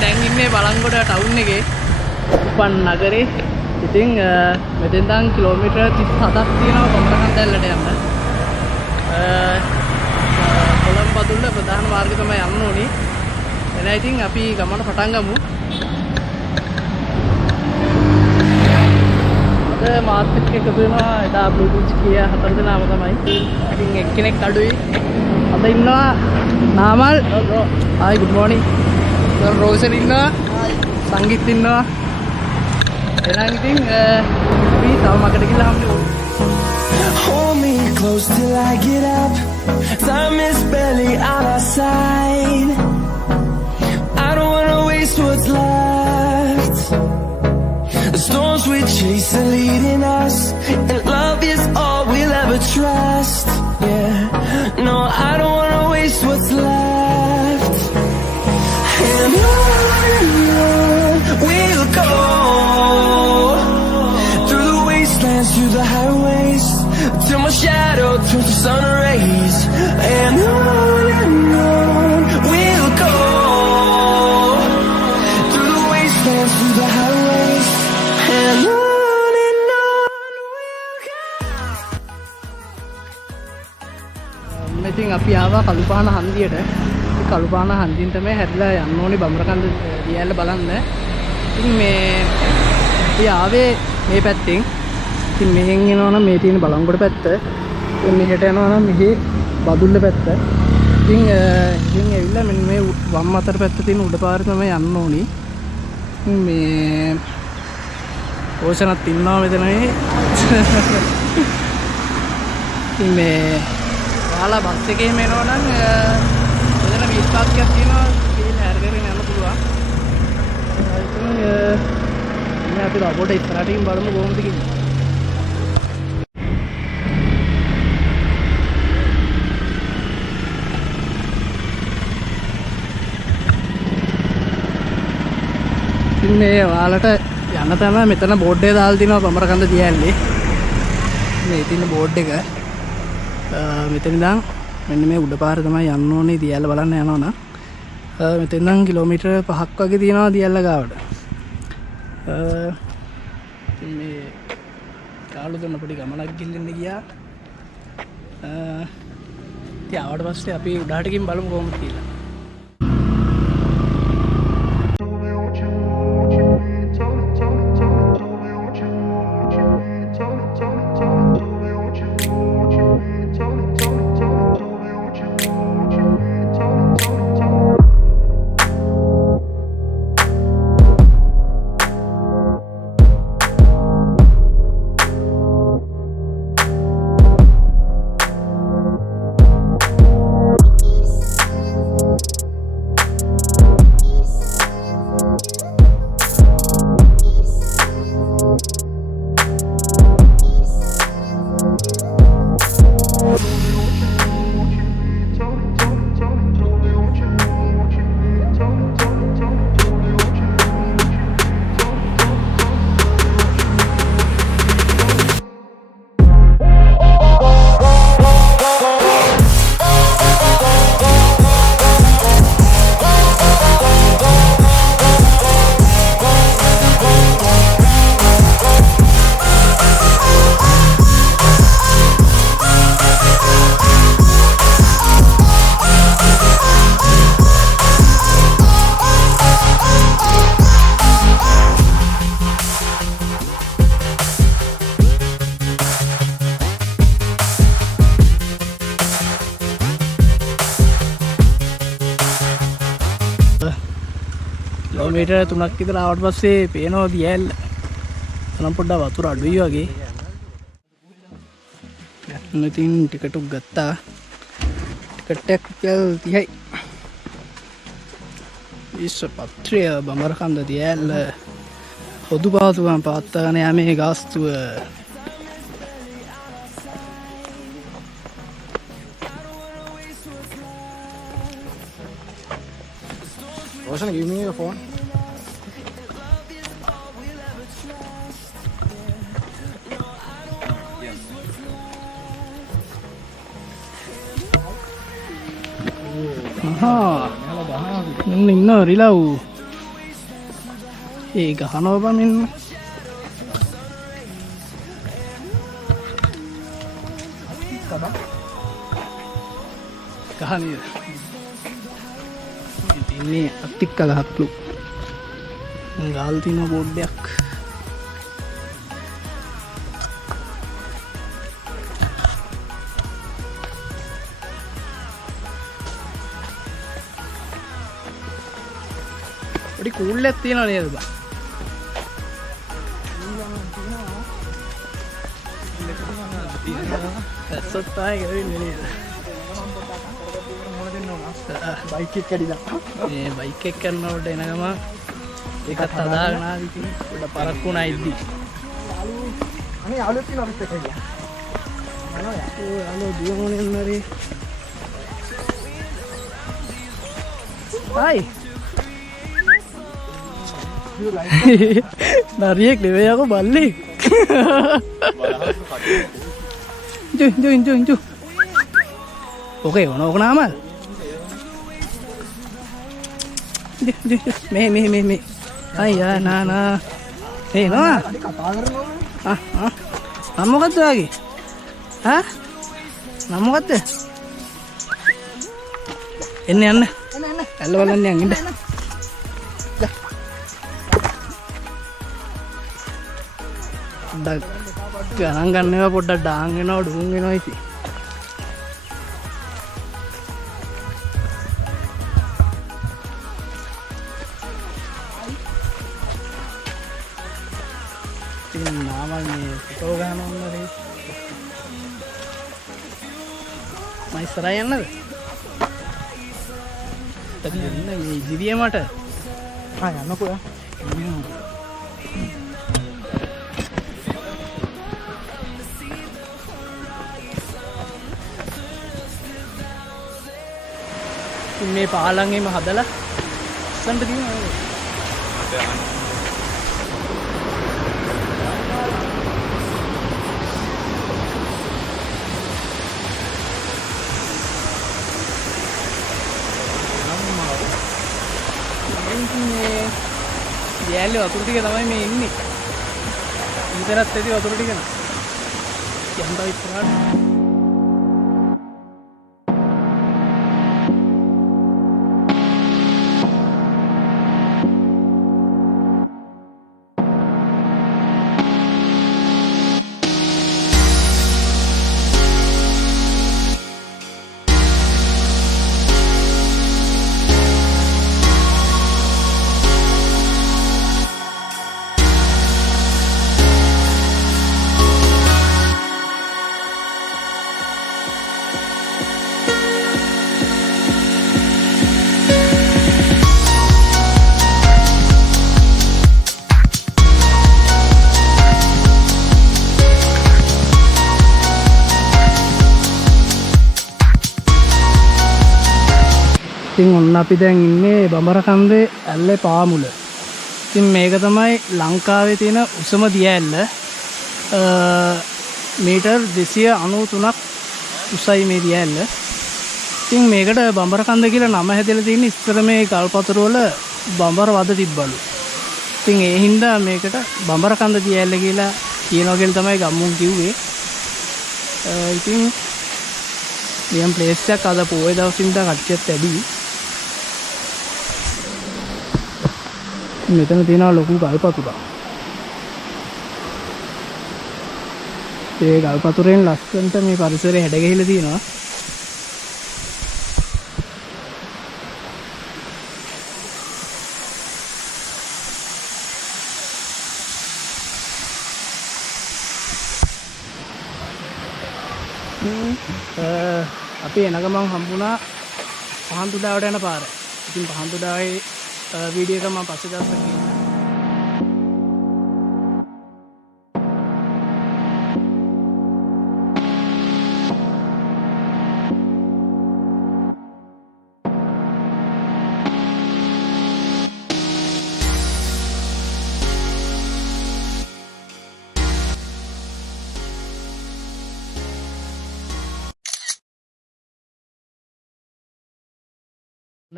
දැන් ඉන්නේ බලංගොඩ ටවුන් එකේ උපන් නගරේ. ඉතින් මෙතෙන් දැන් කිලෝමීටර් 37ක් තියෙනවා බඹරකන්දැල්ලට යන්න. කොළඹ බදුල්ල ප්‍රධාන මාර්ගය තමයි යන්න ඕනේ. එන ඉතින් අපි ගමන පටන් ගමු. අද මාත් එක්ක එකතු වෙනවා එදා බ්ලූටූත් කිය 4 දෙනාම තමයි. ඉතින් එක්කෙනෙක් අඩුයි. අද ඉන්නවා Namal. Hi good morning. Roshan ඉන්නවා. සංගීත් ඉන්නවා. එහෙනම් ඉතින් අපි තව මකට ගිහලා හම්බෙමු. Hold me close till I get up. Time is barely on our side. I don't wanna waste what's left. The storms we chase are leading us, and love is all we'll ever trust. Yeah, no, I don't wanna waste what's left. And on we'll go, through the wastelands, through the highways, till my shadow turns to sun rays. And on we'll go, through the wastelands, through the highways, and on we'll go. ඉතින් අපි ආවා කළුපාන හන්දියට. ඉතින් කළුපාන හන්දියෙන් තමයි හැරිලා යන්න ඕනේ බඹරකන්ද දියැල්ල බලන්න. ඉතින් මේ අපි ආවේ මේ පැත්තෙන්. ඉතින් මෙහෙන් එනවනම් මේ තියෙන බලංගොඩ පැත්ත. ඉතින් මෙහෙට යනවනම් මෙහි බදුල්ල පැත්ත. ඉතින් ඇවිල්ලා මෙන්න මේ වම් අතට පැත්ත තියෙන උඩ පාරේ තමයි යන්න ඕනේ. ඉතින් මේ ඕෂනත් ඉන්නවා මෙතන මේ. ඉතින් මේ ඔයාලා බස් එකේම එනවනම් මෙතන 20 පාක්කයක් තියෙනවා. ඉතින් හැරගෙන යන්න පුළුවන්. ඉතින් මේ අපි රබෝට ඉස්සරහටින් බලමු කොහොමද කියලා. මේ ඔයාලට යන්න තැන මෙතන බෝඩ් එක දාලා තිනවා බඹරකන්ද දියැල්ලේ. මේ තියෙන බෝඩ් එක මෙතන ඉඳන් මෙන්න මේ උඩ පාර තමයි යන්න ඕනේ දියැල්ල බලන්න යනවනම්. මෙතෙන් ඉඳන් කිලෝමීටර් 5ක් වගේ තියෙනවා දියැල්ල ගාවට. මේ කාලු දෙන්න පොඩි ගමනක් ගිහින් ගියා. ඉතින් ආවට පස්සේ අපි උඩහට ගිහින් බලමු කොහොමද කියලා. කිලෝමීටර් 3ක් විතර ආවට පස්සේ පේනවා දියැල්ල. නම් පොඩ්ඩක් වතුර අඩුයි වගේ. ඉතින් ටිකට් එක ගත්තා. ටිකට් එක රුපියල් 30යි. විශ්වපත්‍රය බඹරකන්ද දියැල්ල හොදු පාසුකම් පවත්වාගෙන යෑමේ ගාස්තුව. Roshan, give me your phone. Aha. Ninno rilau. ඒ ගහනවා බං මෙන්න. ගහ නේද? ඉතින්නේ අතික්ක ගහක්ලු. ගාල් තියෙන බෝඩ්ඩයක්. පොඩි කූල්ලක් තියෙනවා නේද බං? ඇස්සොත් තායි ගවින්නේ නේද? බයික් එක කැඩිලා. මේ බයික් එක කරනකොට එන ගම ඒකත් හදාගෙන ආවි ඉතින් පොඩ පරක්කුණා ඉද්දි. අනේ යාළුවෙක් ඉන්නවා අපිත් එක්ක ගියා. යාළුවෝ දියමෝනේ නරේ. හායි. නරියෙක් නෙවෙයි අකෝ බල්ලෙක්. Jom. Okey, warna amal. Me. Ayah, nah. Hey, Noah. Namu kata lagi? Hah? Namu kata? Ini aneh. Kalau yang ini. ගණන් ගන්නවා පොඩ්ඩක් ඩාන් වෙනවා ඩුන් වෙනවා ඉතින්. ඉතින් නාමල් මේ ෆොටෝ ගහනවා නේද? මම ඉස්සරහ යන්නද? එතන ඉන්න මේ ඉදිරිය මට. යන්නකෝ. මේ පාලං එහෙම හදලා ඉස්සන්ට තියෙනවා මේ යැලේ වතුර ටික තමයි මේ ඉන්නේ. ඊතරත් ඇති වතුර ටික න 'ය යන්දා ඉස්සරහට. ඉතින් ඔන්න අපි දැන් ඉන්නේ බඹරකන්දේ ඇල්ලේ පාමුල. ඉතින් මේක තමයි ලංකාවේ තියෙන උසම දිය ඇල්ල. මීටර් 293ක් උසයි මේ දිය ඇල්ල. ඉතින් මේකට බඹරකන්ද කියලා නම හැදලා තියෙන්නේ ඉස්සර මේ ගල්පතුරු වල බඹර වද තිබ්බලු. ඉතින් ඒ හින්දා මේකට බඹරකන්ද දිය ඇල්ල කියලා කියනවා කියලා තමයි ගම්මුන් කිව්වේ. ඉතින් නියම් ප්ලේස් එකක් අද පොයේ දවසින් ඉඳලා කට්ටියත් ඇදි. මෙතන තියෙනවා ලොකු ගල්පතුරක්. ඒ ගල්පතුරෙන් ලස්සනට මේ පරිසරය හැඩ ගැහිලා තියෙනවා. අපි එන ගමන් හම්බුණා පහන්තුඩාවට යන පාර. ඉතින් පහන්තුඩාවේ වීඩියෝ එක මම පස්සේ දාන්න කියනවා.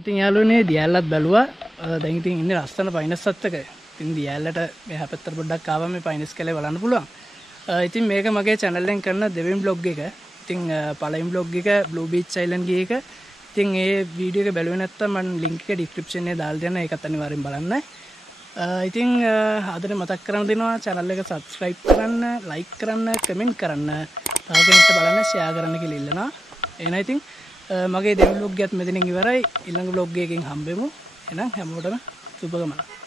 ඉතින් යාළුවනේ දියැලත් බැලුවා. දැන් ඉතින් ඉන්නේ ලස්සන පයින්ස් සත්තක. ඉතින් දියැලට මෙහා පැත්තට පොඩ්ඩක් ආවම මේ පයින්ස් කැලේ බලන්න පුළුවන්. ඉතින් මේක මගේ channel එකෙන් කරන දෙවෙනි vlog එක. ඉතින් පළවෙනි vlog එක Blue Beach Island ගිය එක. ඉතින් ඒ වීඩියෝ එක බැලුවේ නැත්නම් මම link එක description එකේ දාලා දෙන්න. ඒකත් අනිවාර්යෙන් බලන්න. ඉතින් අදට මතක් කරන්න දෙනවා channel එක subscribe කරන්න, like කරන්න, comment කරන්න, තව කෙනෙක්ට බලන්න share කරන්න කියලා ඉල්ලනවා. එහෙනම් ඉතින් මගේ දෙවෙනි vlog එකත් මෙතනින් ඉවරයි. ඊළඟ vlog එකකින් හම්බෙමු. එහෙනම් හැමෝටම සුබ ගමනක්.